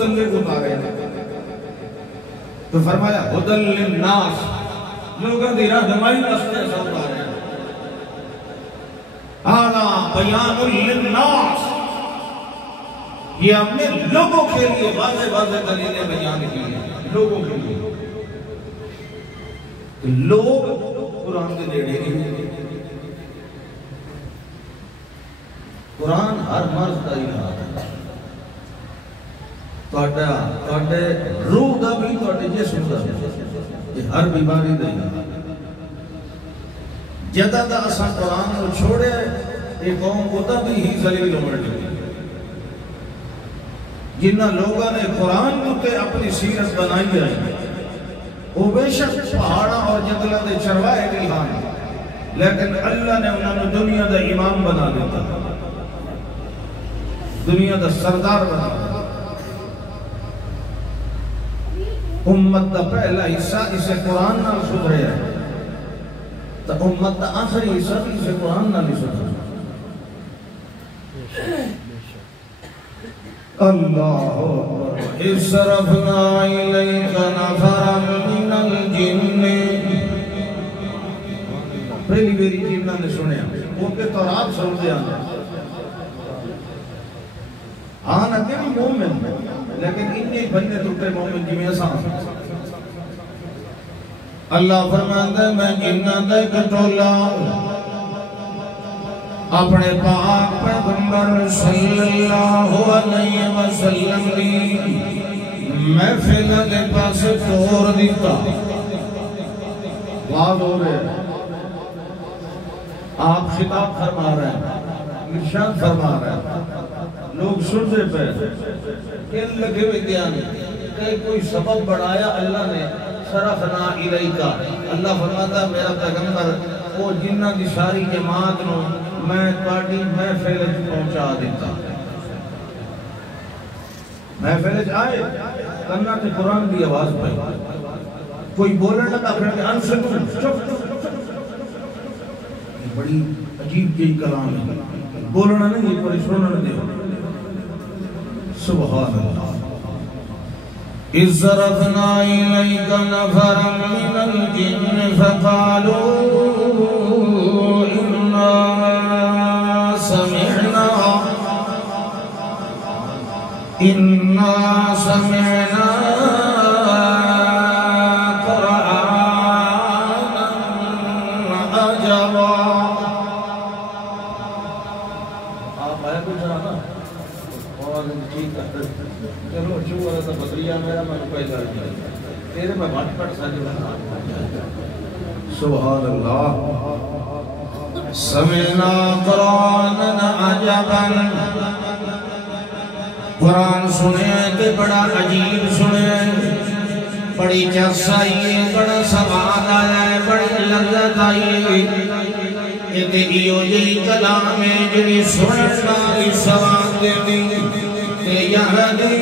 متعلق اتارے تو فرمایا ہدل للناس، لوگوں دی رہنمائی واسطے سب اتارے ھذا بیان للناس، یہ ہم نے لوگوں کے لیے واضح واضح دلیلیں بیان کی ہیں، لوگوں کے لیے۔ لوگ قرآن کے نیڑے نہیں، قرآن ہر مرض کا علاج ہے، تواڈے روح دا بھی تواڈے جسم دا بھی، یہ ہر بیماری دا علاج ہے۔ جدہ دا اساں قرآن کو چھوڑے یہ قوم ادا بھی ہی ذلیل ہونے لگی۔ جنہ لوگوں نے قرآن تے اپنی سیرت بنائی ہے وہ بے شک پہاڑاں اور جنگلوں دے چروائے بھی ہاں، لیکن اللہ نے انہوں نے دنیا دا امام بنا دیتا، دنیا دا سردار بنا دیتا۔ امت دا پہلا حصہ اسے قرآن نہ سدھرے ہے، تو امت دا آخری حصہ اسے قرآن نہ سدھرے۔ اللہ اذ صرفنا الیک نفرا من الجن، پہلی بیری جنہ نے سنیا وہ پہ تورات سمجھے آنا آنا کہ مومن، لیکن انی بننے ٹوٹے مومن کی میں سان۔ اللہ فرماتا ہے میں جنہ دے کٹولا اپنے پاک پیغمبر صلی اللہ علیہ وسلم دی محفل کے پاس توڑ دیتا۔ بات ہو رہے ہیں، آپ خطاب فرما رہے ہیں، ارشاد فرما رہے ہیں، لوگ سنتے پہ کہنے لگے ہوئے دیانے کہ کوئی سبب بڑھایا اللہ نے، صرفنا الیکا، اللہ فرماتا میرا پیغمبر وہ جنہ دی ساری جماعت نو میں تواڈی محفل پہنچا دیتا۔ محفل آئے کنا تے قرآن دی آواز پہ کوئی بولنے لگا پھر کہ انصتو چپ، بڑی عجیب جئی کلام ہے، بولنا نہیں یہ پر سننا دے۔ سبحان اللہ۔ اذ صرفنا الیک نفرا من الجن فقالوا انا سمعنا قرآنا عجبا۔ آپ آئے کچھ آنا اور ٹھیک ہے چلو جو ہے تو بدریہ میرا میں کوئی لڑ جائے تیرے میں بات پڑھ سکتے ہیں۔ سبحان اللہ۔ سمعنا قرآنا عجبا، قرآن سنے کہ بڑا عجیب سنے، بڑی چس آئی، بڑا سواد آیا، بڑی لذت آئی۔ یہ دیکھیو جی کلام ہے جنہی سننا اس سواد دیتی کہ یہدی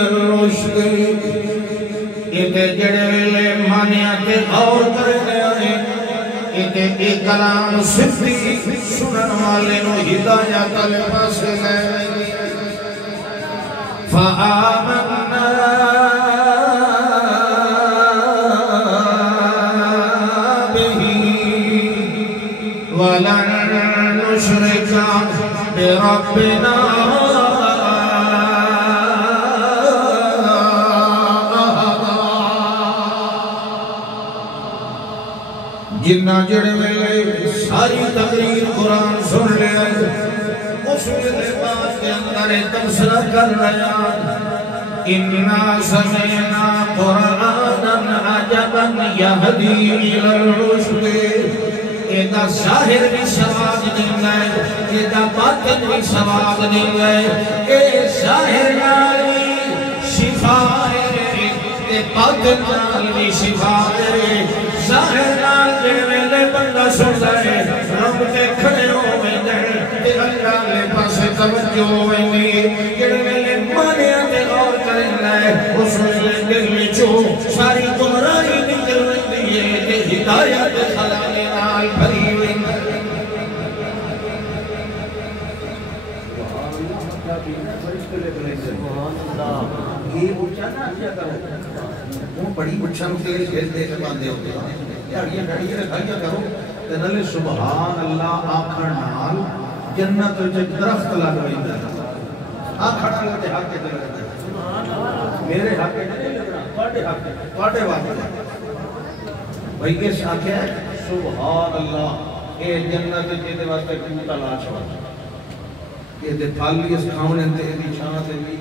الرشد، یہ جڑے ویلے مانیاتے اور کرنے آئے، یہ کلام صدی سنن والے نو ہدایت الپاس لے فآمنا بہی ولن نشرک بربنا جنہ جڑے میں ساری تقریر قرآن سن لیا، اس کے بعد کے اندر تبصرہ کر رہا اِنَّا سَمِعْنَا قُرْآنًا عَجَبًا يَهْدِي إِلَى الرُّشْدِ۔ ایدہ ظاہر بھی سواد نہیں گئے، ایدہ باطن بھی سواد نہیں گئے، اے ظاہر نالی شفا ہے، اے باطن نالی شفا ہے۔ ظاہر نال جڑے ویلے بندہ سنتا ہے رب کے کھڑے ہوئے دیں تے اللہ لے پاسے توجہ ہوئے جڑے ویلے مانیاں تے غور کریں لائے اس ویلے دل میں چو ساری گمراہی نکل رہی ہے تے ہدایت خلانے نال بھری ہوئی۔ یہ اونچا نہ کیا کرو، وہ بڑی بچھن تیل کھیل دے کے باندھے ہوتے ہیں، یاڑیاں ڈھڑیاں رکھائیاں کرو، تے نالے سبحان اللہ آکھن نال جنت وچ درخت لگ ویندا ہے، آکھن نال تے حق تے لگدا ہے، میرے حق تے نہیں لگنا، تواڈے حق تے، تواڈے واسطے بھئی اس آکھیا سبحان اللہ، اے جنت وچ دے واسطے کیوں تلاش ہو، یہ دے پھل بھی اس کھاونے تے دی چھاں تے بھی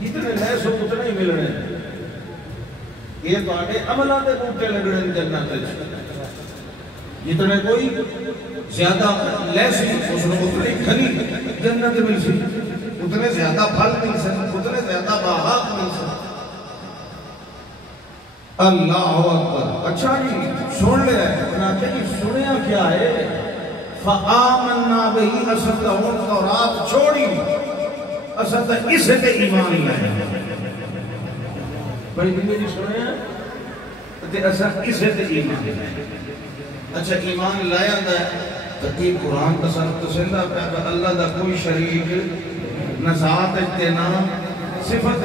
جتنے لے سو اتنے ہی ملنے، یہ تواڈے عملاں دے بوٹے لگنے جنت وچ، جتنے کوئی زیادہ لے سی اس نے اتنے کھنی جنت مل سی، اتنے زیادہ پھل مل سکتے، اتنے زیادہ باغات مل سکتے۔ اللہ اکبر، اچھا جی سن لے انہاں کہ جی سنیا کیا ہے، فآمنا بہی اسد لہون تورات چھوڑی اسد اسے تے ایمان لائے، بڑی دنیا جی سنیا تے اسد اسے تے ایمان لائے۔ اچھا ایمان لایا دا ہے تو یہ قرآن تسلہ پہ اللہ دا کوئی شریک نزات اجتنا صفت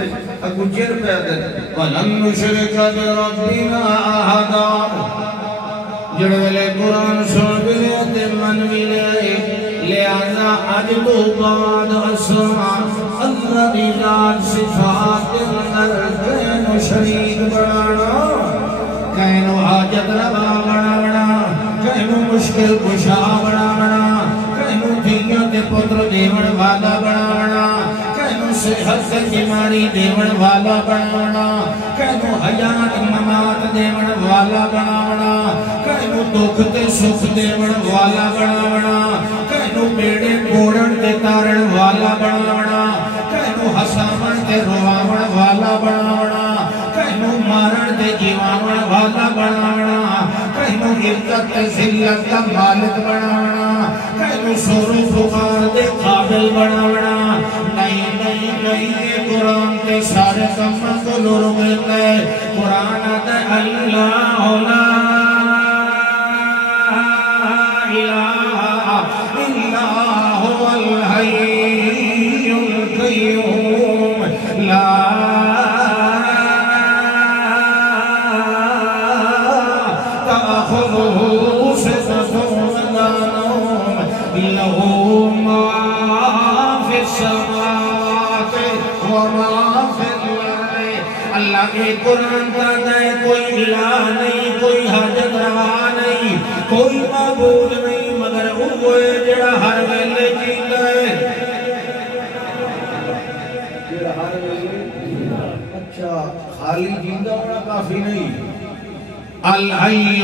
اگو جر پہ دے وَلَن نُشْرِكَ بِرَبِّنَا أَحَدًا، جڑے والے قرآن سن بلے تے من ملے، لہذا آج تو بعد اسماء اللہ دی ذات صفات اندر کینو شریک بڑھانا، کینو حاجت روا بڑھانا، کینو مشکل کشا بڑھانا، کینو دھیاں دے پتر دیون والا بڑھانا، کینو صحت بیماری دیون والا بڑھانا، کینو حیات ممات دیون والا بڑھانا، کینو دکھ تے سکھ دیون والا بڑھانا، کینو بیڑے کوڑن دے تارن والا بڑھانا، کینو حسامن تے رواون والا بڑھانا، کینو مارن تے جیوان والا بڑھانا، کینو عزت تے ذلت کا مالک بڑھانا، کینو سور و فقار دے قابل بڑھانا، نہیں نہیں نہیں یہ قرآن تے سارے کمہ کو لوگ گئے، قرآن تے اللہ لا الہ الا هو الحی القیوم لا اللہ کے قرآن کا دائے کوئی الہ نہیں، کوئی حاجت روا نہیں، کوئی معبود نہیں، مگر ہوئے جڑا ہر ویلے جیندہ ہے، جڑا ہر ویلے اچھا خالی جیندہ ہونا کافی نہیں، الحی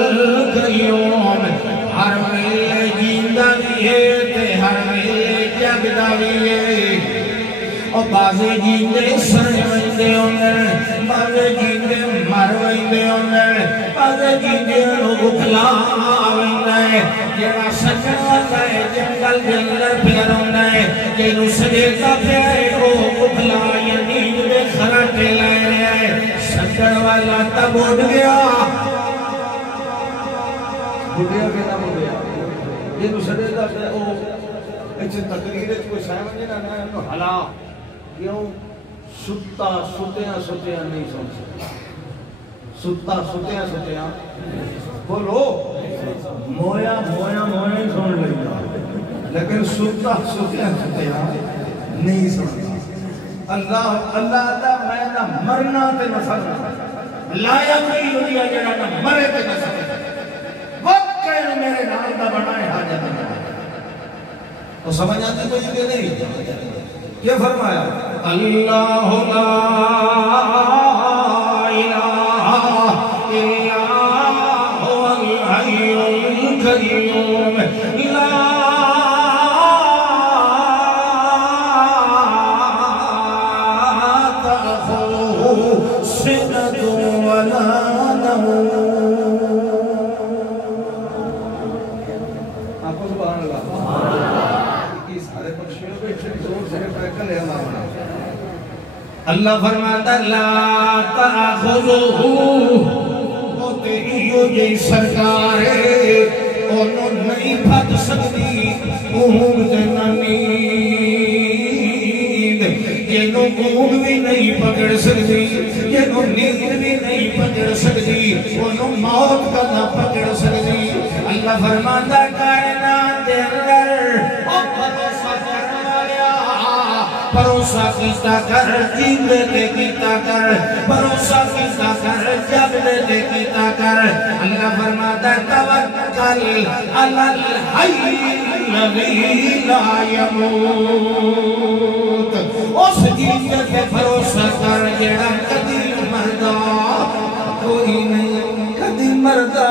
القیوم ہر ویلے جیندہ بھی ہے تے ہر ویلے جگدہ بھی ہے، اور بازے جیندے سنے ویندے ہوندے، بازے جیندے مر ویندے ہوندے، بازے جیندے لوگ اکھلا ویندے، جیڑا سجن والا ہے جنگل جنگل پھر ہوندے، جنو سجیتا پھر او اکھلا یا نیند میں خراٹے لائے رہے، سجن والا تب اٹھ گیا، بڑھیا کے نام ہو گیا، جنو سجیتا پھر او اچھے تقریرت کوئی سائمن جنہ نہ حلا، کیوں ستا ستیاں ستیاں نہیں سن سکتا، ستا ستیاں ستیاں بولو مویا مویا مویا ہی سن لگا، لیکن ستا ستیاں ستیاں نہیں سن سکتا۔ اللہ اللہ میں نہ مرنا تے نہ سکتا، لایا کوئی لڑیا جڑا نہ مرے تے نہ سکتا، وقت کہنے میرے نام دا بڑھائے حاجت نہیں، تو سمجھ آتے کوئی کہ نہیں؟ کیا فرمایا؟ اللہ لا الہ الا هو الحی القیوم لا تأخذہ سنۃ ولا نوم۔ آپ کو سبحان اللہ، سارے پکشیوں پہ زور سے ٹریکل ہے اللہ فرماتا لا تأخذہ، وہ تیریو جی سرکار ہے، انہوں نہیں پھٹ سکتی اونگ تے نمی جنوں اونگ بھی نہیں پکڑ سکتی جنوں نیند بھی نہیں پکڑ سکتی انہوں موت کا نہ پکڑ سکتی اللہ فرماتا کائنات دے اندر بھروسہ کرنے والا بھروسہ کیتا کر جیندے تے کیتا کر بھروسہ کیتا کر جگنے تے کیتا کر اللہ فرماتا توکل علی الحی الذی لا یموت اس جیندے تے بھروسہ کر جڑا کدی مردا کوئی نہیں کدی مردا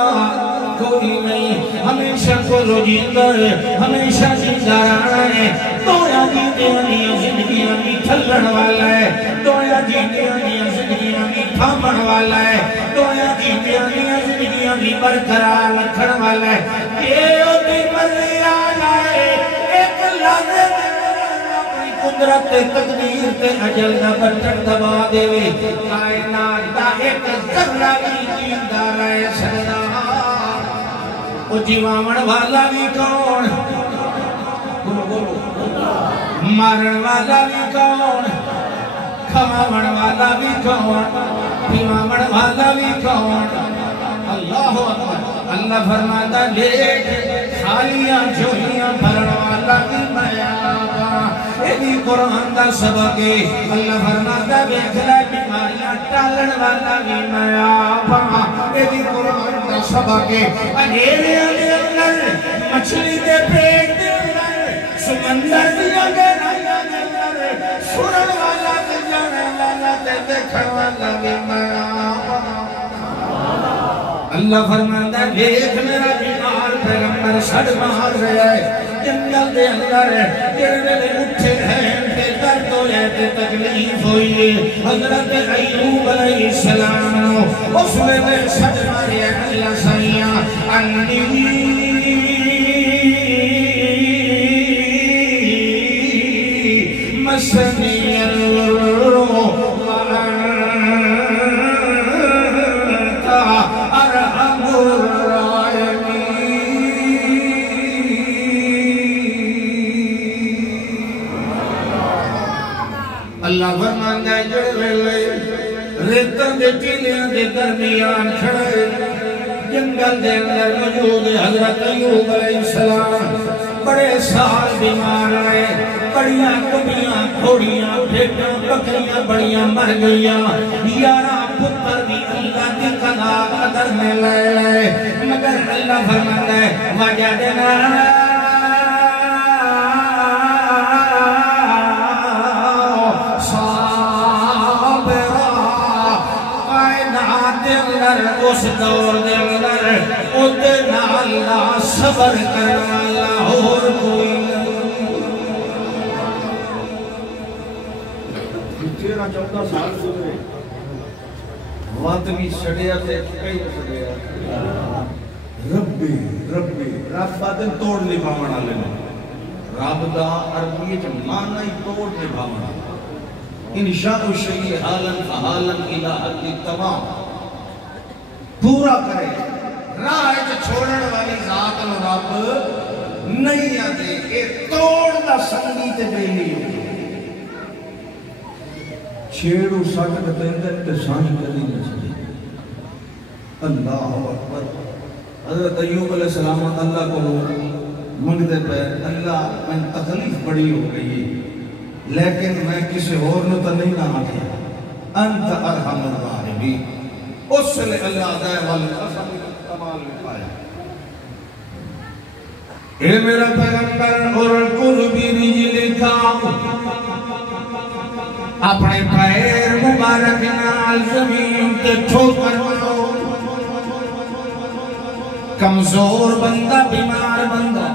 کوئی نہیں ہمیشہ کو روجیندہ ہے ہمیشہ زندہ رہنا ہے دویا جیندیاں زندگیاں بھی تھلن والا ہے دویا جیندیاں زندگیاں بھی تھامن والا ہے دویا جیندیاں زندگیاں بھی برقرار رکھن والا ہے یہ ہوتی مرضی آنا ہے ایک لازم قدرت تقدیر تے اجل دا بٹن دبا دے کائنات دا ایک ذرہ بھی جیندہ رہ سکتا وہ جیوامن والا بھی کون مارن والا بھی کون کھوامن والا بھی کون پیوامن والا بھی کون اللہ اکبر اللہ فرماتا لیٹ خالیاں جوہیاں بھرن والا بھی میں آگا یہ بھی قرآن دا سبق ہے اللہ فرماتا بیکھلا بیماریاں ٹالن والا بھی میں آگا یہ بھی قرآن دا سبق ہے انہیرے دے اندر مچھلی دے پیٹ دے اندر سمندر دیا گہرائیاں دے اندر سنن والا تے جانے والا تے دیکھن والا بھی میں آگا اللہ فرماتا ہے دیکھ میرا بیمار پیغمبر سڑ مار رہا ہے جنگل دے اندر جنگل اٹھے ہیں تے درد ہوئے تے تکلیف ہوئی ہے حضرت ایوب علیہ السلام اس میں سڑ مارے اللہ سیاں انی مسنی الروح اللہ فرماتا ہے جڑے ریتوں دے ٹیلیاں دے درمیان کھڑے جنگل دے اندر موجود حضرت ایوب علیہ السلام بڑے سال بیمار رہے بڑیاں کبیاں تھوڑیاں بھیٹاں بکریاں بڑیاں مر گئیاں 11 پتر بھی اللہ کی قضا قدر میں لے مگر اللہ فرماتا ہے وجدنا اس دور دے اندر اُتے اللہ صبر کرنا اللہ اور کوئی تیرہ 14 سال گزرے وقت بھی چھڑیا تے کئی چھڑیا ربی رب باتیں توڑ نہیں پاونا لینا رب دا عربی معنی ہی توڑ نہیں پاونا انشاء الشیء حالا فحالا الہ حد تمام پورا کرے راہ چھوڑن والی ذات رب نہیں آتے اے توڑ دا سنگی تے بیلی چھیڑو ساٹھ دندن تے سانی کری نہ چھڑی اللہ اکبر حضرت ایوب علیہ السلام اللہ کو منگتے پہ اللہ میں تکلیف بڑی ہو گئی لیکن میں کسی اور نو تا نہیں نہ آگیا انت ارحم الراحمین اس لئے اللہ دائے والقسم کمال لکھایا اے میرا پیغمبر ارکل بھی رجلکا اپنے پیر مبارک نال زمین تے ٹھوکر مارو کمزور بندہ بیمار بندہ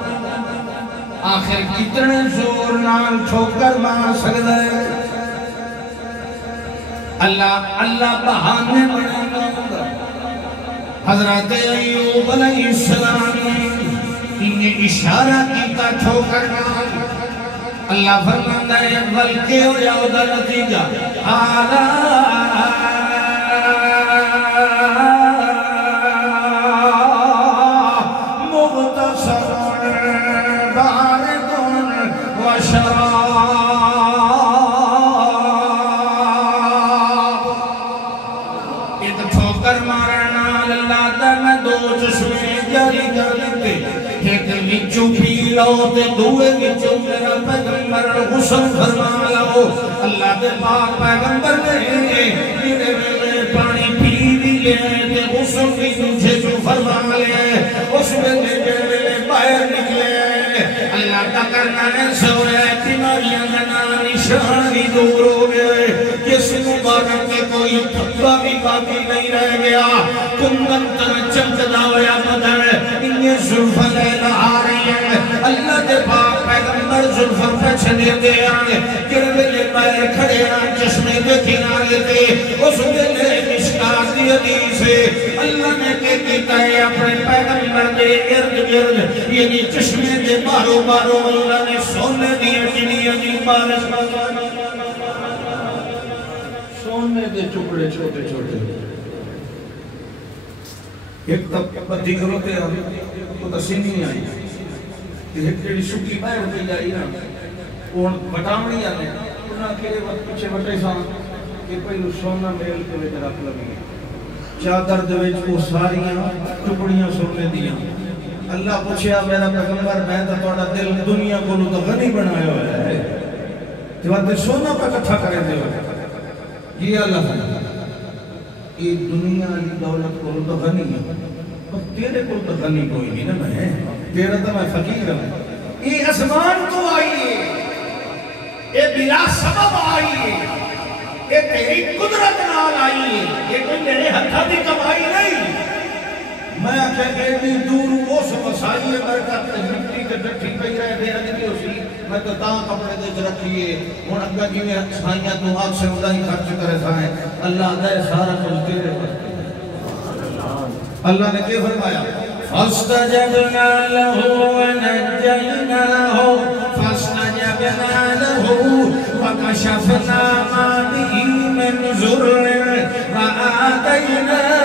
آخر کتنے زور نال ٹھوکر مار سکتا ہے اللہ بہانے بڑھانا حضرت ایوب علیہ السلام نے اشارہ کیتا ٹھوکر مار اللہ فرماتا ہے بلکہ ہو جاؤ دا نتیجہ مغتصر بارد و شراب وچوں پی لو تے دوے وچوں میرا پیغمبر غسل فرما لو اللہ دے پاک پیغمبر نے جڑے ویلے پانی پی لیے تے غسل بھی تجھے جو فرما لے اس ویلے جڑے ویلے باہر نکلے اللہ کا کرنا ہے سویا بیماریاں کا نشانی دور ہو گئے جس مبارک کے کوئی دھبا بھی باقی نہیں رہ گیا کندن تر چمکدا ہوا بدن انہیں زلفاں لینا آ رہی ہے اللہ کے پاک پیغمبر زلفاں پہ چھلے دے آئے گروے لے باہر کھڑے آئے چشمے کے کنارے دے اس ویلے مشکات دی حدیث ہے اللہ نے کہتا ہے اپنے پیغمبر دے ارد گرد یعنی چشمے دے بارو بارو اللہ نے سونے دیئے جنی عجیب بارش سونے دے چکڑے چھوٹے چھوٹے ایک تب بدھی کرو تے تو تسین نہیں آئی ایک جڑی شکلی باہر ہوئی جائی نا وہ بٹامنی آنے انہاں کہے وقت پچھے بٹے ساں کہ پہلو سونا میل کے ویچ رکھ لگی چادر دے ویچ وہ ساریاں ٹکڑیاں سونے دیاں اللہ پوچھیا میرا پیغمبر میں تو توڑا دل دنیا کو تو غنی بنایا ہوا ہے تو وقت سونا پہ کٹھا کریں دے یہ اللہ یہ دنیا کی دولت کو تو غنی ہے اور تیرے کو تو غنی کوئی نہیں نا میں تیرا تو میں فقیر ہوں یہ اسمان تو آئیے یہ بلا سبب آئیے یہ تیری قدرت نال آئیے یہ کوئی میرے ہتھا دی کمائی نہیں میں کہے ایڈی دور وہ سمسائی برکت مٹی کے ڈٹھی پہی رہے دے رہی اسی میں تو تاں کپڑے دے رکھیے ہن اگا جی میں سائیاں تو آگ سے اللہ ہی خرچ کرے سائیں اللہ دے سارا کچھ تیرے اللہ نے کیا فرمایا فاستجبنا له ونجيناه فاستجبنا له وكشفنا ما به من ضر وآتيناه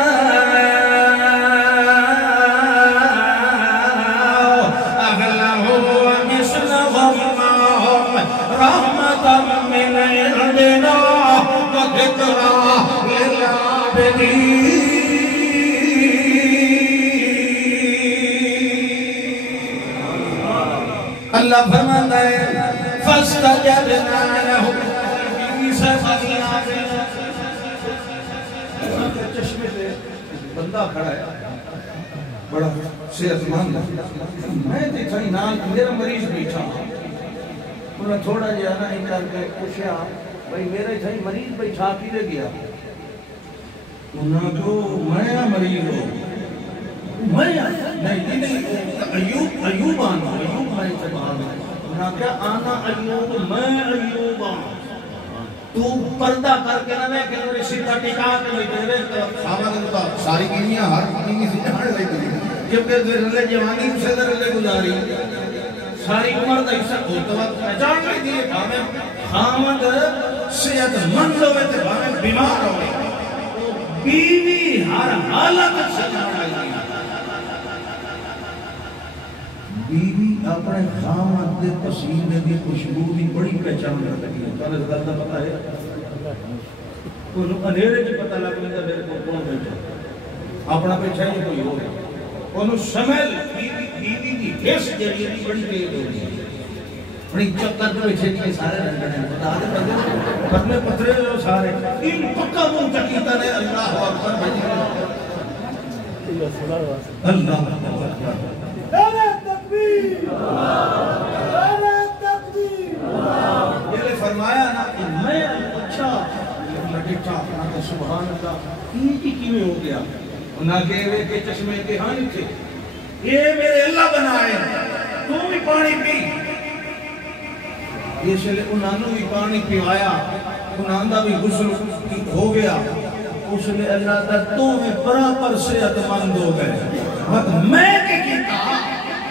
اللہ فرماتا ہے فاستجبنا له چشمے سے بندہ کھڑا ہے بڑا صحت مند میں دیکھا ہی نال میرا مریض بیٹھا انہوں تھوڑا جہاں نا ہی کر کے پوچھا بھائی میرے تھا ہی مریض بیٹھا کی دے گیا انہوں کو میں مریض ہوں نہیں ایوب آنا ایوب میں سے باہر انہوں کیا آنا ایوب میں ایوب آنا تو پردہ کر کے نہ کہ انہوں نے سیدھا ٹکا کے نہیں دے رہے خوابہ کے مطابق ساری کینیاں ہر کینی سے جہاں لے گئی جبکہ رلے جوانی سے رلے گزاری ساری عمر دا حصہ ہوتا وقت پہچان نہیں دیئے بھامیں خامد صحت مند ہوئے تھے بھامیں بیمار ہوئے بیوی ہر حالت سجانا ہے بیوی اپنے خامد دے پسینے دی خوشبو دی بڑی پہچان کرتی ہے تو اس گلدہ پتا ہے کوئی اندھیرے کی پتہ لگ لیتا میرے کو کون بیٹھا اپنا پہچائیں کوئی ہو گیا انہوں سمیل بیوی کی حیث جڑی بڑی تیز ہو گئی بڑی چکر جو بیٹھے کے سارے رنگنے ہیں بتا دے بندے پتلے پترے جو سارے ان پکا منتقیتا نے اللہ اکبر بھجی اللہ اکبر نعرہ تکبیر نعرہ تکبیر یہ لے فرمایا نا کہ میں اچھا لگتا اپنا سبحان اللہ ان کی کیویں ہو گیا انہاں کہے کہ چشمے کے ہانی تھے یہ میرے اللہ بنائے تو بھی پانی پی یہ شلے انہاں نے بھی پانی پیوایا انہاں دا بھی غسل ہو گیا اس لئے اللہ دا تو میں برابر صحت مند ہو گئے وقت میں کہ کیتا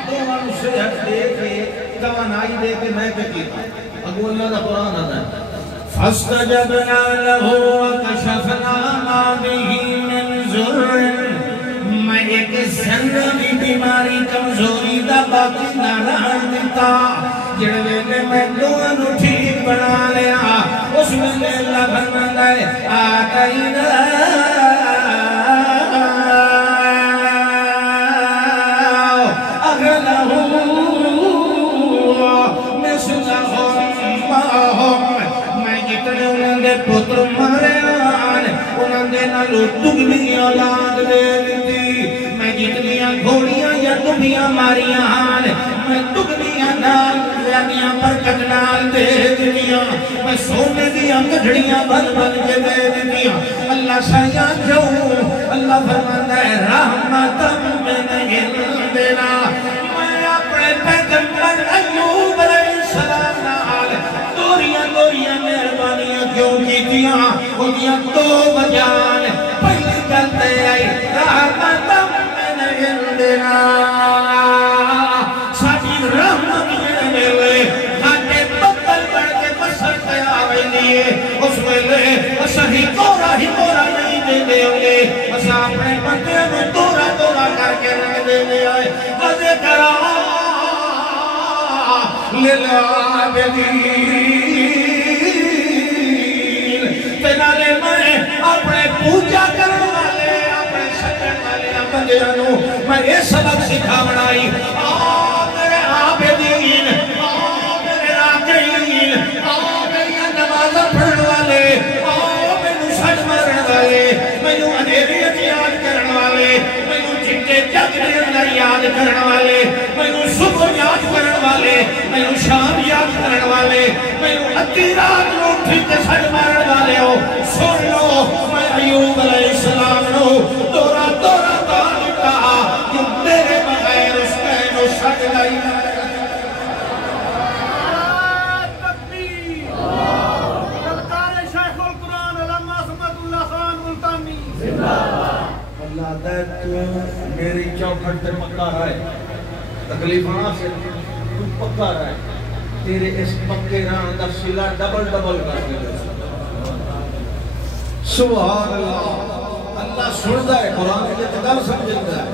تو ہم صحت دے کے توانائی دے کے میں کہ کیتا اگو اللہ دا قرآن آتا ہے فاستجبنا له وكشفنا ما به من ضر میں ایک زندگی بیماری کمزوری دا باقی نہ رہن دیتا جڑے نے میں دونوں ٹھیک بنا لیا اس میں اللہ فرماتا ہے آتینا اغلہو جڑے پتر مارے آن انہاں دے نالو دگنی اولاد دے دیتی میں جتنیاں گھوڑیاں یا دنیا ماریاں آن میں دگنیاں نال زیادیاں برکت نال دے دنیا میں سونے دیا گھڑیاں بل بل کے دے دنیا اللہ سایاں جو اللہ فرماتا ہے رحمتم من عندنا میں اپنے پیغمبر ایوب علیہ السلام نال دوریاں مہربانیاں کیوں کی دیا انہیاں دو وجان پہلی کرتے آئی رحمتم من عندنا ساٹھی رحمتیں ملے کھاتے بطل بڑھ کے بسر پہ آوے لیے اس ویلے اسہی دورہ ہی دورہ نہیں دے دے ہوئے اسا اپنے بندے میں دورہ دورہ کر کے رہ دے دے آئے وزے کرا للعابدین تنالے میں اپنے پوجا کرنے والے اپنے سجن والے بندیانوں میں یہ سبق سکھا بڑھائی میرے عابدین میرے راکعین میرے نماز پڑھنے والے میرے سج مرنے والے میرے اندھیریت یاد کرنے والے میرے چٹے جگنے اندر یاد کرنے والے میرے صبح یاد کرنے والے میرے شام یاد کرنے والے میرے ادھی رات روٹھی کے سج مرنے والے ہو سن لو میں ایوب علیہ السلام نو دورہ دورہ دورہ کہا کہ میرے بغیر اس میں جو سج لائی تکبیر سرکار شیخ القرآن علامہ سمت اللہ خان ملتانی اللہ دے میری چوکھٹ تے پکا رہے تکلیفاں سے تو پکا رہے تیرے اس پکے ران دا صلہ ڈبل ڈبل کر دے سبحان اللہ اللہ سندا ہے قرآن کی گل سمجھدا ہے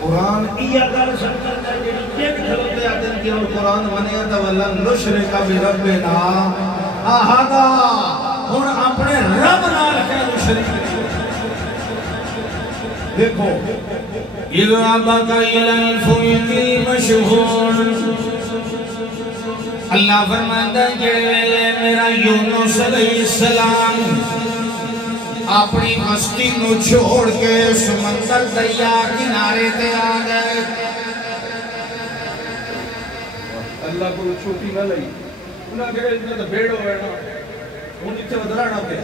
قرآن یہ گل سمجھدا ہے جڑی جن کھلوتے آدن کہ قرآن منیا تے ولن نشرک بربنا احدا ہن اپنے رب نال کہ شریک دیکھو اذا بقى الى الفلك المشحون اللہ فرماتا ہے جڑے ویلے میرا یونس علیہ السلام اپنی کشتی نو چھوڑ کے سمندر دریا کنارے تے آ گئے اللہ کو چھوٹی نہ لئی انہاں کہ اتنا تے بھیڑ ہوئے نا ہن اتنے ودرانا پیا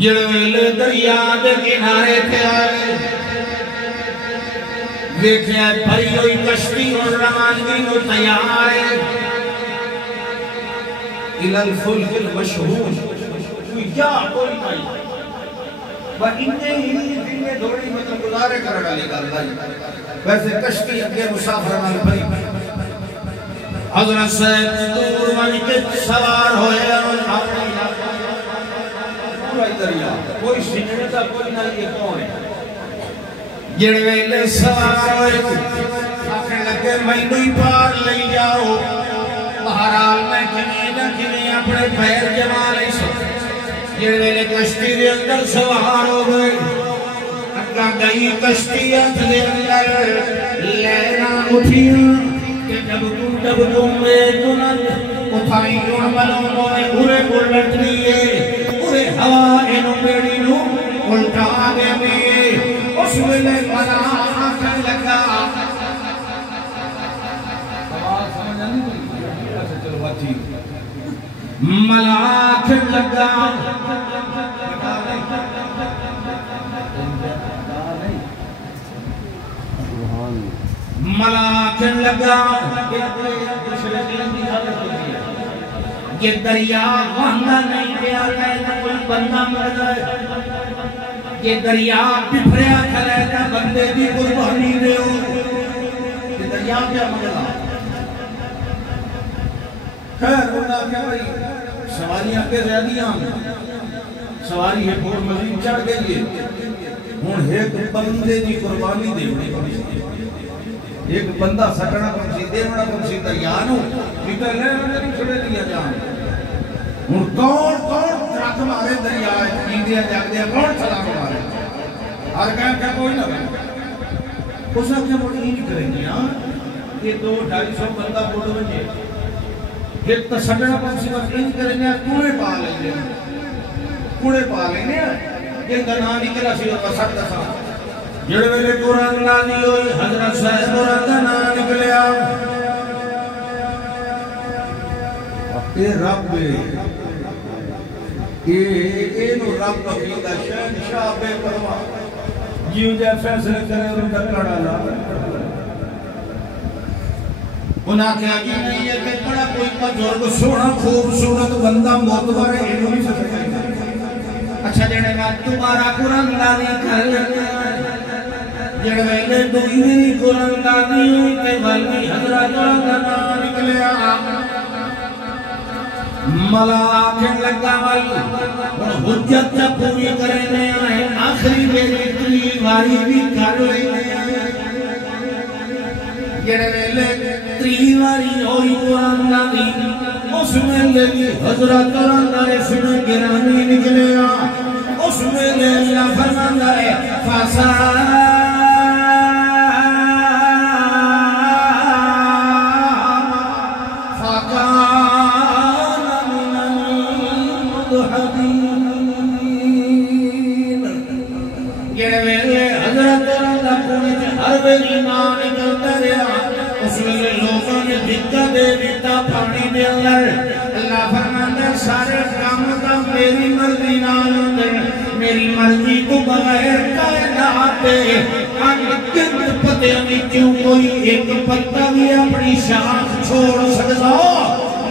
جڑے ویلے دریا دے کنارے تے آئے دیکھیں بھری ہوئی کشتی اور روانگی کو تیار ہے الى الفلک المشحون کوئی جا کوئی نہیں وہ انہیں دوڑی مطلب گزارے کرنا لے گا ویسے کشتی اگے مسافران بھری حضرت صاحب دور من کے سوار ہوئے اور پورا دریا کوئی سننے کا کوئی نہیں یہ کون ہے جڑے ویلے سوار ہوئے آخر لگے میں نہیں پار لے جاؤ بہرحال میں کمی نہ کمی اپنے پیر جما لے سکتے جڑے ویلے کشتی دے اندر سوار ہو گئے اگا گئی کشتی دے اندر لینا اٹھیا کہ جب تم میں جنت اٹھائی ان بلوں میں گھرے گلٹ لیے گھرے ہوا انو بیڑی نو الٹا آگے دیئے اس ویلے منا آکھن لگا ملا آکھن لگا ملا آکھن لگا یہ دریا وہاں نہیں دیا ہے کوئی بندہ مر گئے یہ دریا بفریا کھلے تھا بندے بھی قربانی دے ہو یہ دریا کیا مگلا خیر ہونا کیا بھائی سواریاں کے زیادیاں سواری ہے پور مزید چڑھ گئی ہون ایک بندے دی قربانی دے ہوئی ایک بندہ سٹنا پنسی دیونا پنسی دریانو ادھر لینے نہیں چھڑے دیا جان ہون کون ترک مارے دریا ہے ایندیا جاگ دیا کون چلا مارے ہر کیا کوئی نہ بھائی اسا کیا بڑی ہی نہیں کریں گے یہ 2-250 بندہ بوڑھ بنجے پھر تصدیق مصیبت ان کرنے کوڑے پا لینے کوڑے پا لینے جن کا نام نکلا سی وہ تصدیق سا جڑے ویلے قرآن لانی ہوئی حضرت صاحب قرآن کا نام نکلیا اے رب اے نو رب اپیدہ شہنشاہ بے پرواہ جیوں جائے فیصلے کرے ان کا کڑا لا انہاں کے آگے نہیں ہے کہ بڑا کوئی بزرگ سونا خوبصورت بندہ موتبر ہے انہوں نہیں سکتے اچھا جڑے بات دوبارہ قرآن لانی کر لیتے جڑے ویلے دوئی میری قرآن لانی ہوئی کہ والدی حضرت کا نام نکلے ملا آنکھیں لگا وائی اور حجت جب پوری کرنے آئے آخری میری دلی واری بھی کر لینے آئے جڑے ویلے تریواری ہوئی قرآن نامی اس میں لگی حضرت اللہ اسم گرامی نکلے اس میں لے اللہ فرماندہ ہے فاسا اللہ فرماندہ سارے کام کا میری مرضی نال میری مرضی کو بغیر کائنات انگت پتے میں کیوں کوئی ایک پتہ بھی اپنی شاخ چھوڑ سکتا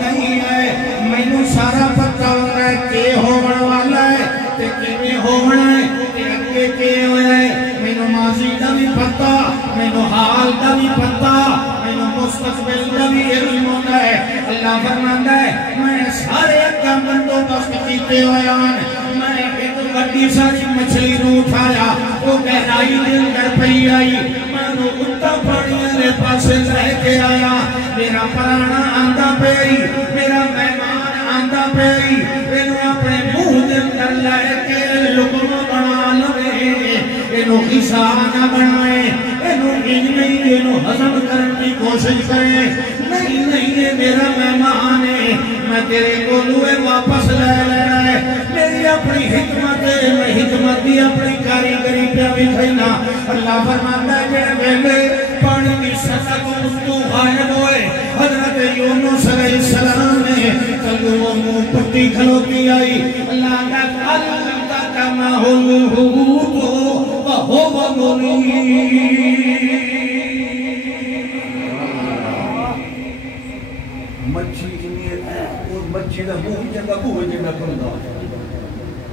نہیں ہے میں نے سارا پتہ ہونا ہے کہ ہونا والا ہے کہ کیویں ہونا ہے کہ اگے کے ہویا ہے میں نے ماضی کا بھی پتہ میں نے حال کا بھی پتہ مستقبل کا بھی علم ہوتا ہے اللہ فرماندہ ہے میں سارے کام بندوبست کیتے ہویان میں ایک بڑی ساری مچھلی نو اٹھایا وہ گہرائی دے اندر پئی آئی میں نو اتا پانی والے پاسے لے کے آیا میرا پرانا آندا پئی میرا مہمان آندا پئی اینو اپنے منہ دے اندر لے کے لقمہ بنا لے اینو حصہ نہ بنائے اینو نہیں اینو ہضم کرنے کی کوشش کرے نہیں یہ میرا مہمان ہے میں تیرے کو لوے واپس لے لینا ہے میری اپنی حکمت ہے میں حکمت دی اپنی کاریگری پہ بھی کھینا اللہ فرماتا ہے جڑے ویلے پانی کی سطح کو مستو غائب ہوئے حضرت یونس علیہ السلام نے کلو وہ منہ پٹی کھلوتی آئی اللہ کا اللہ کا ماحول وہو مُنِيبٌ مچھی مچھی دا منہ جگہ کھلدا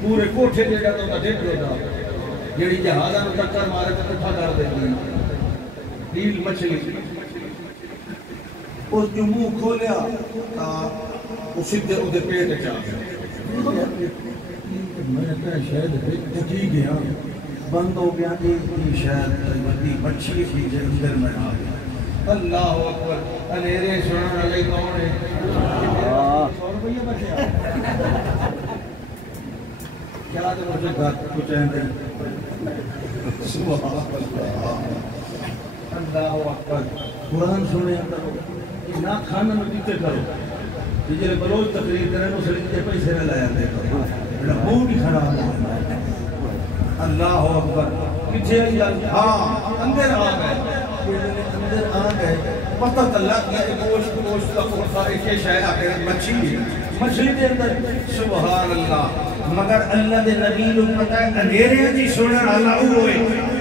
پورے کوٹھے دے جاتا ہوتا ڈھٹ ہوتا جیڑی جہازاں نوں ٹکر مارے تے کٹھا کر دیندی ڈیل مچھلی اس جو منہ کھولیا تا وہ سیدھے اودے پیٹ وچ آ گیا میں کہا شاید کی گیا بند ہو گیا کہ شاید بڑی مچھلی کی جے اندر میں آ گیا اللہ اکبر انیرے سنن والے کون ہے 100 روپیہ بچیا کیا تو مجھے بات کچھ ہے سبحان اللہ اکبر قرآن سنے نہ کھانا میں دیتے کرو جلے بلوچ تقریر کرنے نو سلیتے پیسے نہ لایا دے کرو میرا منہ بھی خراب ہو اللہ اکبر پیچھے ہاں اندر آ گئے اندر آ گئے پتہ تلا کیا گوشت کا فرقہ ایک شاید آ گئے مچھلی دے اندر سبحان اللہ مگر اللہ دے نبی لوگ پتہ ہے اندھیرے جی سنن اللہ ہوئے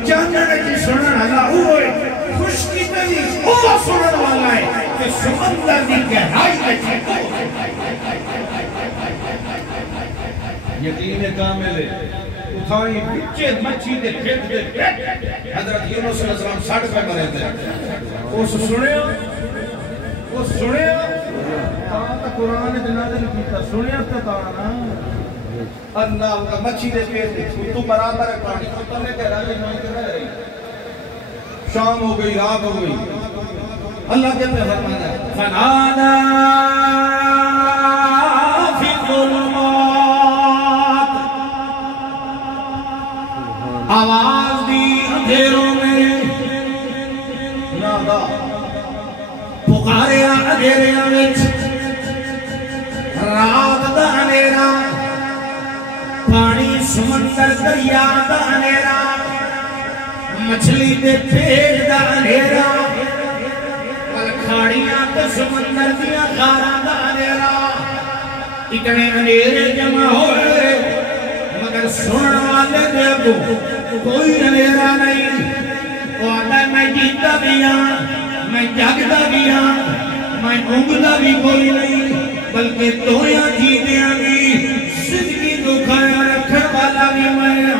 چاندنے جی سنن اللہ ہوئے خشکی میں بھی وہ سنن والا ہے کہ سمندر دی گہرائی میں چھکو یقین کامل ہے اٹھائی بچے مچھی دے پیٹ دے پیٹ حضرت یونس علیہ السلام 60 پہ مرے تھے اس سنے تا قرآن جنازل کیتا سنے تا تانا اللہ کا مچھی دے پیٹ دے تو برابر ہے پانی کو تمہیں کہہ رہا ہے شام ہو گئی رات ہو گئی اللہ کے پہ فرمانا ہے فنادا فی الظلمات آواز دی اندھیروں میں نادا پکاریا اندھیریاں وچ رات دا اندھیرا پانی سمندر دریا دا اندھیرا مچھلی دے پیٹ دا اندھیرا کھاڑیاں تے سمندر دیا غاراں دا اندھیرا اتنے اندھیرے جمع ہو رہے مگر سنن والے دے کو کوئی اندھیرا نہیں وہ آتا ہے میں جیتا بھی ہاں میں جاگتا بھی ہاں میں اونگتا بھی کوئی نہیں بلکہ تویاں جیتیاں بھی صدقی دکھایا رکھن والا بھی میں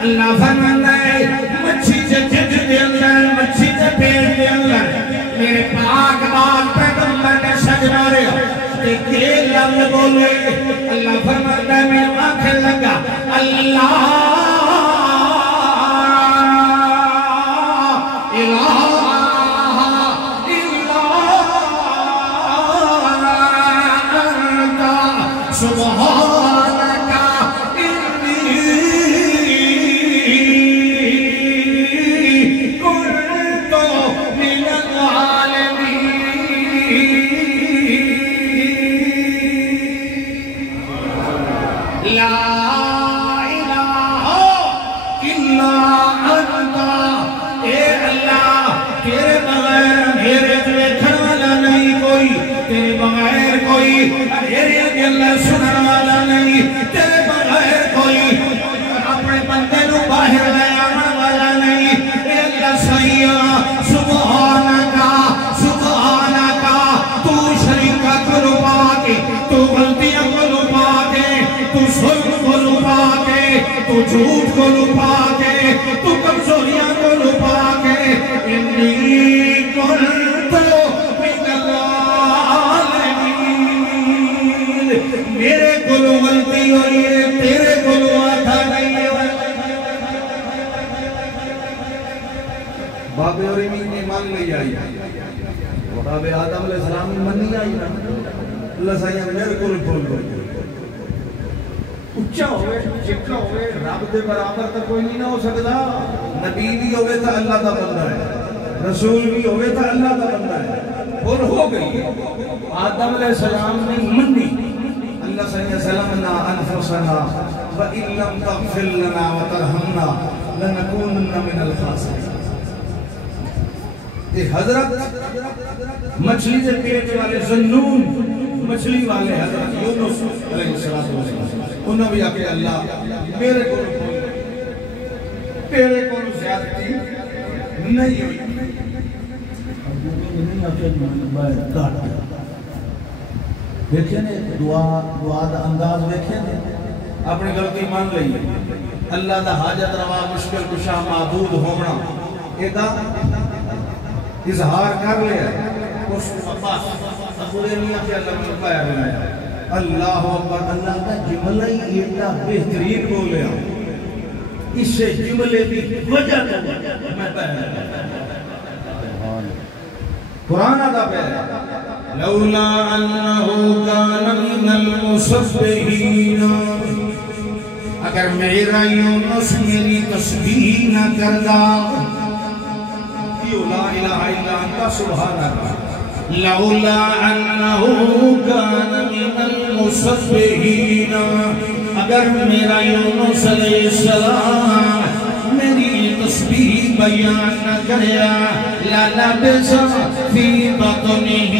اللہ فرماتا ہے مچھی سے جج دے اندر مچھی سے پیڑ دے اندر میرے پاک باپ پیغمبر نے سج مارے کہ لفظ بولے اللہ فرماتا ہے میں آنکھیں لگا اللہ جھوٹ کو لپا کے تو کمزوریاں کو لپا کے انی کنتو من العالمین میرے کلو غلطی ہوئی ہے تیرے کلو آتا نہیں ہے باب اور امین نے مان لئی آئی باب آدم علیہ السلام نے من نہیں آئی اللہ سائیہ میرے کل کھول گئی اچھا ہوئے چکا ہوئے رب دے برابر تا کوئی نہیں نہ ہو سکتا نبی بھی ہوئے تا اللہ دا بندہ ہے رسول بھی ہوئے تا اللہ دا بندہ ہے اور ہو گئی آدم علیہ السلام نے منی اللہ صلی اللہ علیہ وسلم انفسنا وَإِن لَمْ تَغْفِرْ لَنَا وَتَرْحَمْنَا لَنَكُونَنَّ مِنَ الْخَاسِرِينَ یہ حضرت مچھلی سے پیٹ والے ذنون مچھلی والے حضرت یونس علیہ السلام انہوں بھی آکے اللہ میرے کو تیرے کو زیادتی نہیں ہوئی دیکھیں نے دعا دا انداز دیکھیں نے اپنی غلطی مان لئی اللہ دا حاجت روا مشکل کشا معبود ہونا ایدہ اظہار کر لیا اس پاس ابورے میاں کہ اللہ میں پایا بنایا اللہ اکبر اللہ کا جملہ ہی اتنا بہترین بولے اس سے جملے بھی وجہ میں پہلے قرآن آدھا پہلے لولا انہو کان من المصبحین اگر میرا یونس میری تسبیح نہ کردہ لا الہ الا انت سبحانک لولا انہو کان من المصبحین اگر میرا یونس علیہ السلام میری تسبیح بیان نہ کریا لَلَبِسَ فِي بَطْنِهِ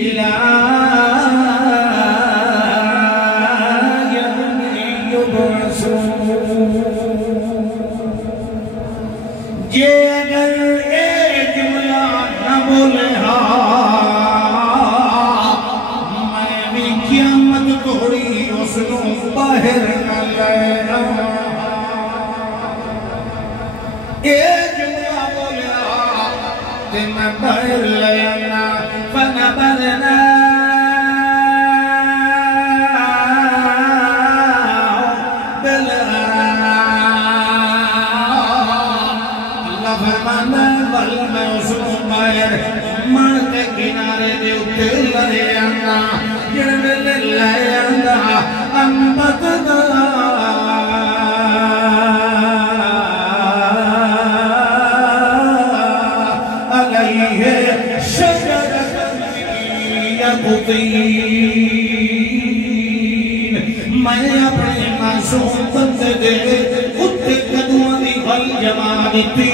إِلَىٰ يَوْمِ يُبْعَثُونَ یہ اگر ایک جملہ نہ بولے میں بھی قیامت توڑی اس کو باہر نہ لے ایک جملہ بولیا کہ میں باہر لے آنا فَنَبَذْنَا مرتے کنارے دے اتر لے آنا جن لے آنا انبتنا علیہ شجرۃ القطین میں اپنے معصوم بندے دے اتے قدموں دی گل جما دیتی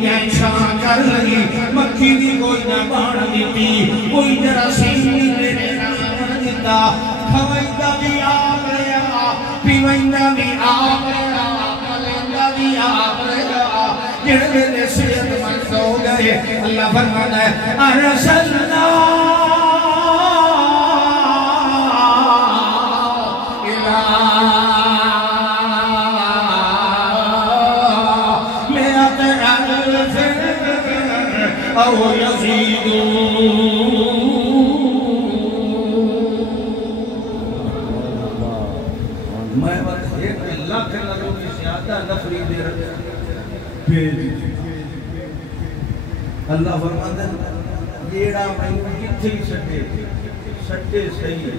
کینچا کر لگی مکھی دی کوئی نہ بان دیتی کوئی جراثیم میرے نام دیتا کھوائندہ بھی آپ رہا پیوائندہ بھی آپ رہا ملندہ بھی آپ رہا جڑے میرے صحت مند ہو گئے اللہ فرمانا ہے ارسلنا او یزیدون میں وقت ایک لاکھ لوگوں کی زیادہ نفری دے رہے بھیج اللہ فرماتا ہے جیڑا میں کتھے ہی سٹے صحیح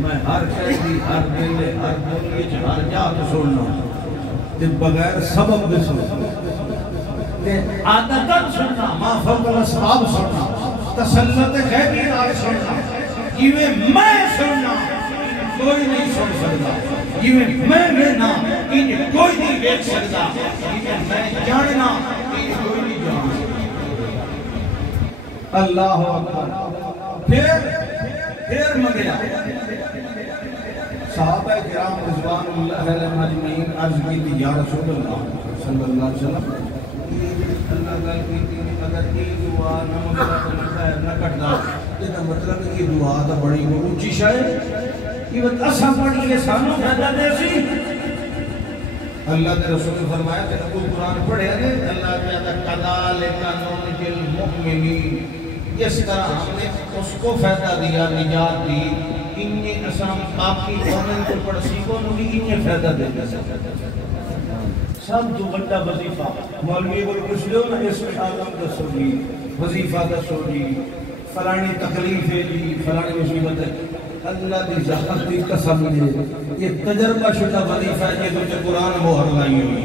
میں ہر شہری ہر دلے ہر بولیے ہر جات سننا بغیر سبب بھی سننا عادتاً سننا ما فوق الاسباب سننا تسلط غیبی نال سننا جیویں میں سننا کوئی نہیں سن سکتا جیویں میں نا انہیں کوئی نہیں دیکھ سکتا جیویں میں جاننا انہیں کوئی نہیں جان اللہ اکبر پھر مگیا صحابہ کرام رضوان اللہ علیہ مجمعین عرض کی تھی یا رسول اللہ صلی اللہ علیہ وسلم اللہ گل کی تھی اگر یہ دعا نہ کٹنا یہ مطلب ہے کہ دعا تو بڑی اونچی شاید یہ بات اسا پڑھی ہے سانوں فائدہ دے سی اللہ کے رسول نے فرمایا کہ ابو قرآن پڑھے ہیں اللہ کہتا کذالک ننجی المؤمنین اس طرح ہم نے اس کو فائدہ دیا نجات دی انہیں اسام باقی قومن کو پڑھسی کو نوی انہیں فائدہ دے سب جو بڑا وظیفہ مولوی کو کچھ لو نا اس آدم دسو جی وظیفہ دسو جی فلانی تکلیف ہے جی فلانی مصیبت ہے اللہ دی ذات دی قسم ہے یہ تجربہ شدہ وظیفہ ہے جو قرآن مہر لائی ہوئی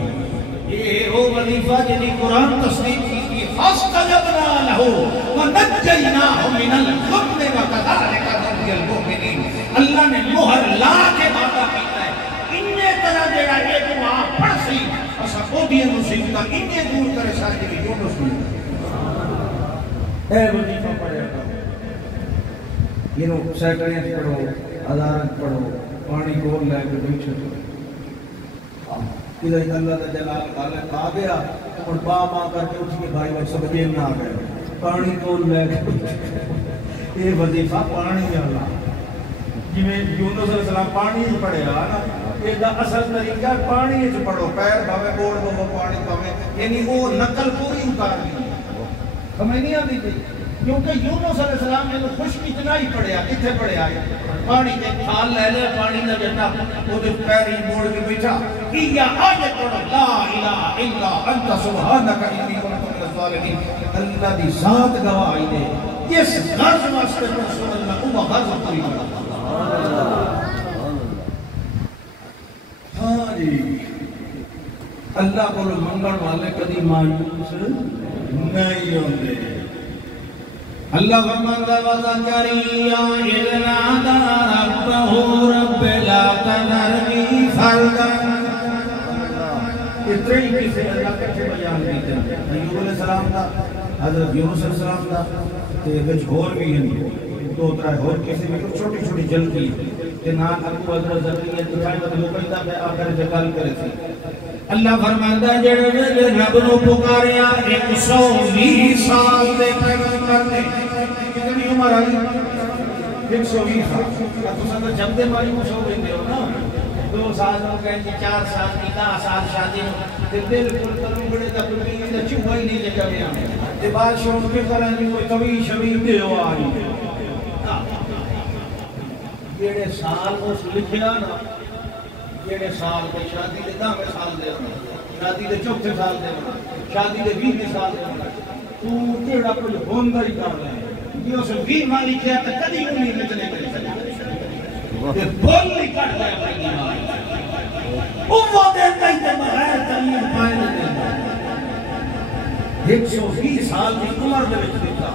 یہ وہ وظیفہ جنہی قرآن تصدیق کی فاستجبنا له ونجیناہ من الغم وکذالک ننجی المؤمنین اللہ نے مہر لا کے وعدہ کیتا ہے انہیں طرح جڑا یہ دعا پڑھ سی اسا کو بھی مصیبت انہیں دور کرے ساتھ بھی جو مصیبت اے وظیفہ پڑھے یہ سیکنڈ پڑھو ہزارت پڑھو پانی کو لے کے بیٹھے ادھر اللہ کا جلال خالق آ گیا اور با ماں کر کے اٹھ کے بھائی بھائی سب جیب نہ آ گئے پانی کو لے کے یہ وظیفہ پانی اللہ جی میں یونس علیہ السلام پانی سے پڑھے نا یہ دا اصل طریقہ پانی سے پڑھو پیر بھاوے بوڑ بھاوے پانی بھاوے یعنی وہ نقل پوری اتار لی ہمیں نہیں آتی تھی کیونکہ یونس علیہ السلام نے تو خشک اتنا ہی پڑھیا کتنے پڑھے آئے پانی کے کھال لے لے پانی نہ جتا وہ دے پیری موڑ کے بیٹھا کیا آیت پڑھو لا الہ الا انت سبحانک انی کنت من الظالمین اللہ دی ذات گواہی دے اس غرض واسطے رسول اللہ وہ غرض پوری کرا ہاں جی اللہ کو منگن والے کدی مایوس نہیں ہوتے اللہ فرماتا ہے وَزَكَرِيَّا إِذْ نَادَى رَبَّهُ رَبِّ لَا تَذَرْنِي فَرْدًا اتنے ہی کسی اللہ کٹھے بیان دیتے ہیں ایوب علیہ السلام کا حضرت یونس علیہ السلام کا کہ بچ غور بھی ہیں دو ترائے غور کسی میں چھوٹی چھوٹی جل کی کہ نان ابو حضرت ذکریہ دکھائی تو مقیدہ میں آخر جگال کرے تھے اللہ فرماتا ہے جڑے رب نو پکاریا 120 سال دے پیغمبر نے کتنی عمر آئی 120 سال تساں تو جب دے مایوس ہو گئے ہو نا 2 سال ہو گئے 4 سال 10 سال شادی تے بالکل کرم بڑے تک بھی چوہا ہی نہیں جگہ میں تے بعد شوق کے طرح نہیں کوئی کبھی شبی دے ہو آئی جڑے سال اس لکھیا نا جڑے سال کے شادی دے 10 سال دے شادی دے 4 سال دے شادی دے 20 سال دے تو تیرا کچھ ہوندا ہی کر لے یہ اس 20 مالی کیا تے کدی امید نہیں چلے تے بول نہیں کر لے وہ دے تے بغیر تعلیم پائے نہیں 120 سال کی عمر دے وچ دیتا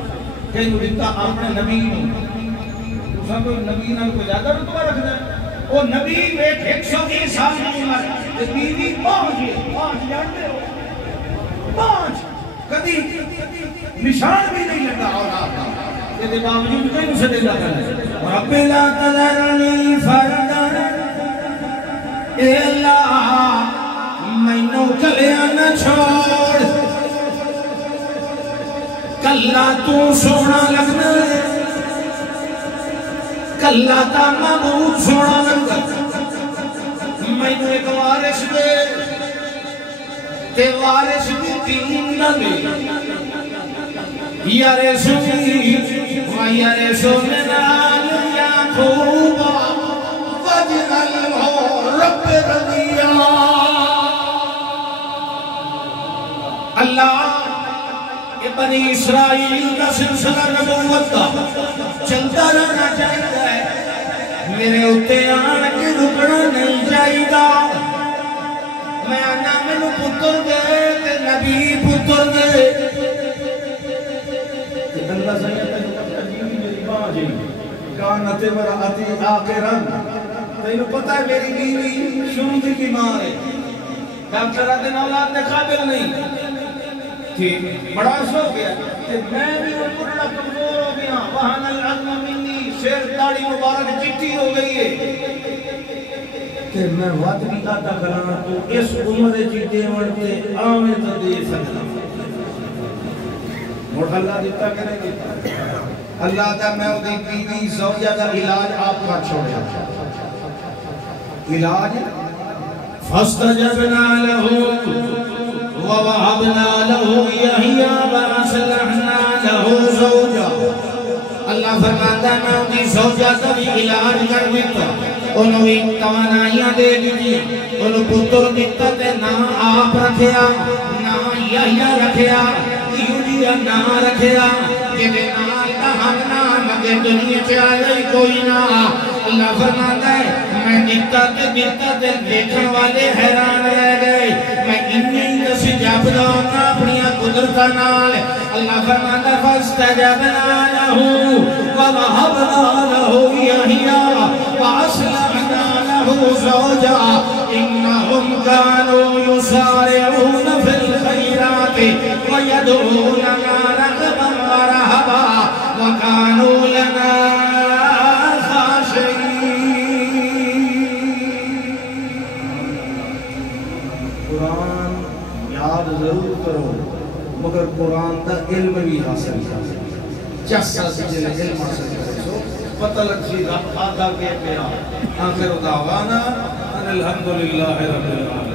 کہ نو دیتا اپنے نبی نو سب نبی نال کو زیادہ رتبہ رکھنا ہے وہ نبی ایک 120 سال کی عمر تے بیوی 5 جانتے ہو 5 کبھی نشان بھی نہیں لگا اولاد کا تے باوجود کوئی اسے دیتا ہے رب لا تذرنی فردا اے اللہ مینوں کلیا نہ چھوڑ کلا تو سونا لگنا ہے کلا تا محمود سونا لگنا میں نے ایک وارث دے تے وارث بھی تین نہ دے یا رسولی و یا رسول نال یا خوبا وجنل ہو رب رضیا اللہ بنی اسرائیل کا سلسلہ نبوت کا چلتا رہنا چاہیے میرے اتے آن کے رکنا نہیں چاہیے گا میں آنا میں پتر دے تے نبی پتر دے اللہ سیدہ جیوی میری ماں جی کانت مرآتی آخرن تینو پتہ ہے میری بیوی شروع کی ماں ہے ڈاکٹرہ دن اولاد نے قابل نہیں بڑا عرصہ ہو گیا کہ میں بھی وہ پڑھنا کمزور ہو گیا وہاں العظم منی شیر داڑھی مبارک چٹی ہو گئی ہے کہ میں وقت بھی آتا کرانا تو اس عمر جیتے ورتے آمیں تو دے سکتا اور اللہ دیتا کہ نہیں دیتا اللہ دا میں وہ بیوی زوجہ دا علاج آپ کا چھوڑیا علاج فاستجبنا له وَوَهَبْنَا لَهُ يَحْيَىٰ وَأَصْلَحْنَا لَهُ زَوْجَهُ اللہ فرماتا میں ان کی زوجہ کا بھی علاج کر دیتا انہوں ایک توانائیاں دے دیتی انہوں پتر دیتا تے نہ آپ رکھیا نہ یحییٰ رکھیا یوجیہ نہ رکھیا جنہیں نال کا ہم نہ مگر دنیا چاہے کوئی نہ اللہ فرماتا ہے میں دیتا تے دیکھن والے حیران رہ گئے میں انہیں دس جابنا اپنی قدرتا نال اللہ فرماتا فاستجبنا له ووهبنا له يحيى وأصلحنا له زوجا إنهم كانوا يسارعون في الخيرات ويدعوننا رغبا ورهبا وكانوا لنا ضرور کرو مگر قرآن دا علم بھی حاصل کرو چسا سے جنہیں علم حاصل کرو پتہ لگ سی رب آدھا کے پیرا آخر دعوانا ان الحمدللہ رب العالمین